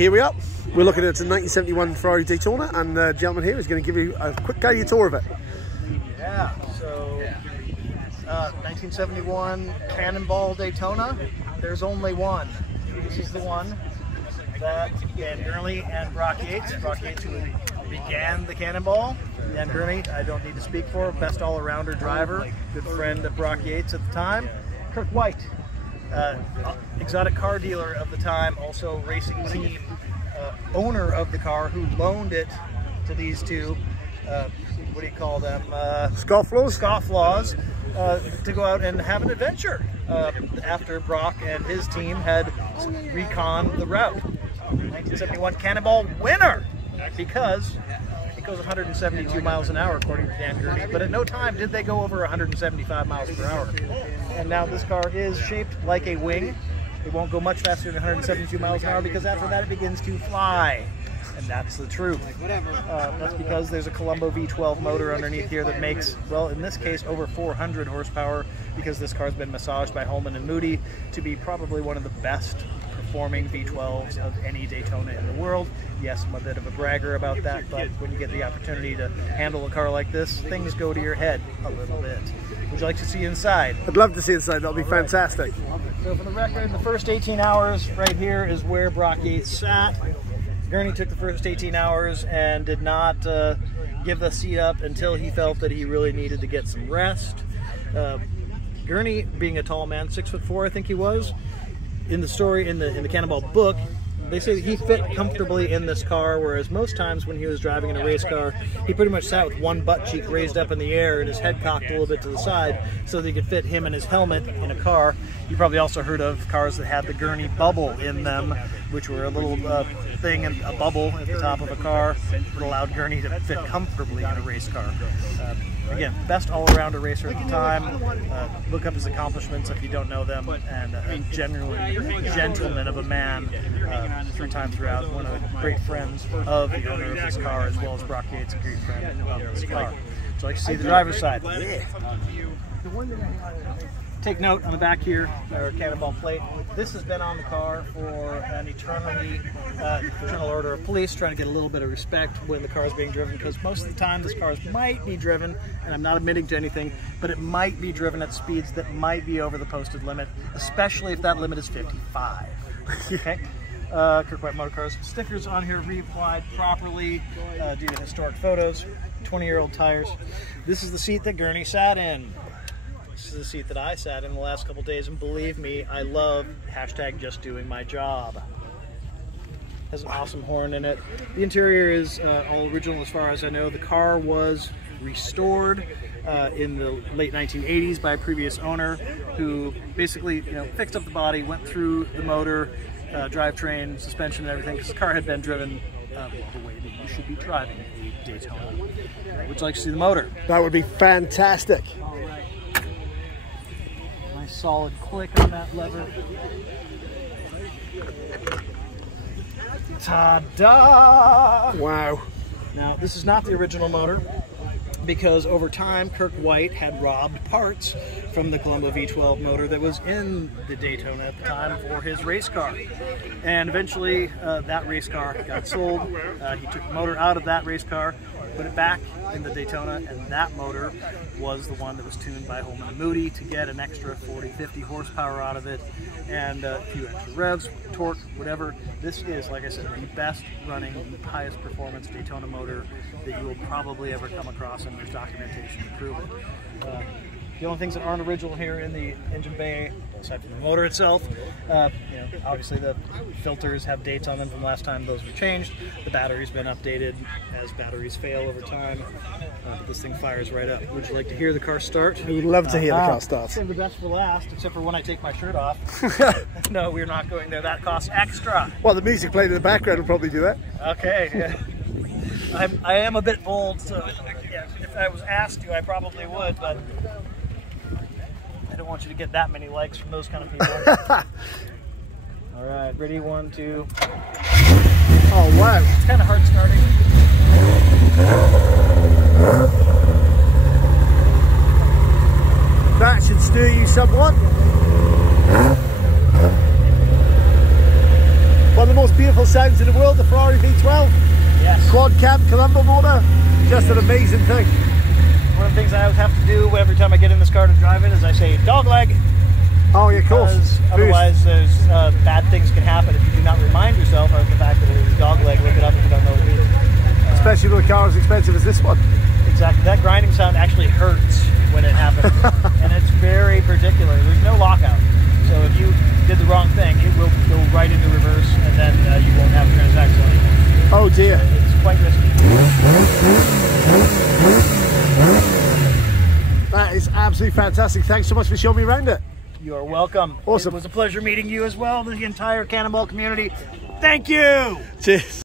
Here we are. We're looking at a 1971 Ferrari Daytona, and the gentleman here is going to give you a quick guided tour of it. Yeah, so 1971 Cannonball Daytona. There's only one. This is the one that Dan Gurney and Brock Yates who began the Cannonball. Dan Gurney, I don't need to speak for, best all-arounder driver, good friend of Brock Yates at the time. Kirk White, exotic car dealer of the time, also racing team owner of the car, who loaned it to these two, what do you call them? Scofflaws, to go out and have an adventure after Brock and his team had recon the route. 1971 Cannonball winner, because it goes 172 miles an hour according to Dan Gurney, but at no time did they go over 175 miles per hour. And now this car is shaped like a wing. It won't go much faster than 172 miles an hour, because after that it begins to fly. And that's the truth. That's because there's a Colombo V12 motor underneath here that makes, well, in this case, over 400 horsepower, because this car's been massaged by Holman and Moody to be probably one of the best performing V12s of any Daytona in the world. Yes, I'm a bit of a bragger about that, but when you get the opportunity to handle a car like this, things go to your head a little bit. Would you like to see inside? I'd love to see inside. That'll be fantastic. So for the record, the first 18 hours right here is where Brock Yates sat. Gurney took the first 18 hours and did not give the seat up until he felt that he really needed to get some rest. Gurney, being a tall man, 6'4", I think he was, in the story, in the Cannonball book, they say that he fit comfortably in this car, whereas most times when he was driving in a race car, he pretty much sat with one butt cheek raised up in the air and his head cocked a little bit to the side so that he could fit him and his helmet in a car. You probably also heard of cars that had the Gurney bubble in them, which were a little thing, and a bubble at the top of a car that allowed Gurney to fit comfortably in a race car. Again, best all-arounder racer at the time. Look up his accomplishments if you don't know them, and a genuinely gentleman of a man, 3 times throughout, one of the great friends of the owner of this car, as well as Brock Yates, a great friend of this car. So I can see the driver's side. Yeah. Take note on the back here, our Cannonball plate. This has been on the car for an eternal order of police, trying to get a little bit of respect when the car is being driven, because most of the time this car might be driven, and I'm not admitting to anything, but it might be driven at speeds that might be over the posted limit, especially if that limit is 55. Okay. Kirk White Motor Cars. Stickers on here reapplied properly due to historic photos. 20-year-old tires. This is the seat that Gurney sat in. This is the seat that I sat in the last couple days, and believe me, I love #JustDoingMyJob. Has an awesome horn in it. The interior is all original as far as I know. The car was restored in the late 1980s by a previous owner who basically, fixed up the body, went through the motor, drivetrain, suspension, and everything, because the car had been driven the way that you should be driving a Daytona. Would you like to see the motor? That would be fantastic. Nice solid click on that lever. Ta-da! Wow. Now, this is not the original motor, because over time Kirk White had robbed parts from the Colombo V12 motor that was in the Daytona at the time for his race car. And eventually that race car got sold. He took the motor out of that race car, put it back in the Daytona, and that motor was the one that was tuned by Holman and Moody to get an extra 40-50 horsepower out of it, and a few extra revs, torque, whatever. This is, like I said, the best running, highest performance Daytona motor that you will probably ever come across, and there's documentation to prove it. The only things that aren't original here in the engine bay, aside from the motor itself, obviously the filters have dates on them from last time those were changed. The battery's been updated as batteries fail over time. But this thing fires right up. Would you like to hear the car start? We would love to hear the car start. Save the best for last, except for when I take my shirt off. No, we're not going there. That costs extra. Well, the music played in the background will probably do that. Okay. Yeah. I am a bit bold, so yeah, if I was asked to, I probably would, but I don't want you to get that many likes from those kind of people. All right, ready? 1, 2. Oh, wow. It's kind of hard starting. That should stir you somewhat. One of the most beautiful sounds in the world, the Ferrari V12. Yes. Quad cam, Cannonball motor, just an amazing thing. One of the things I always have to do every time I get in this car to drive it is I say dog leg. Oh yeah, of course. Because otherwise there's bad things can happen if you do not remind yourself of the fact that it is dog leg. Look it up if you don't know what it means. Especially with a car as expensive as this one. Exactly. That grinding sound actually hurts when it happens. And it's very particular. There's no lockout. So if you did the wrong thing, it will go right into reverse and then you won't have a transaxle anymore. Oh dear. It's quite risky. That is absolutely fantastic. Thanks so much for showing me around it. You are welcome. Awesome. It was a pleasure meeting you as well, the entire Cannonball community. Thank you. Cheers.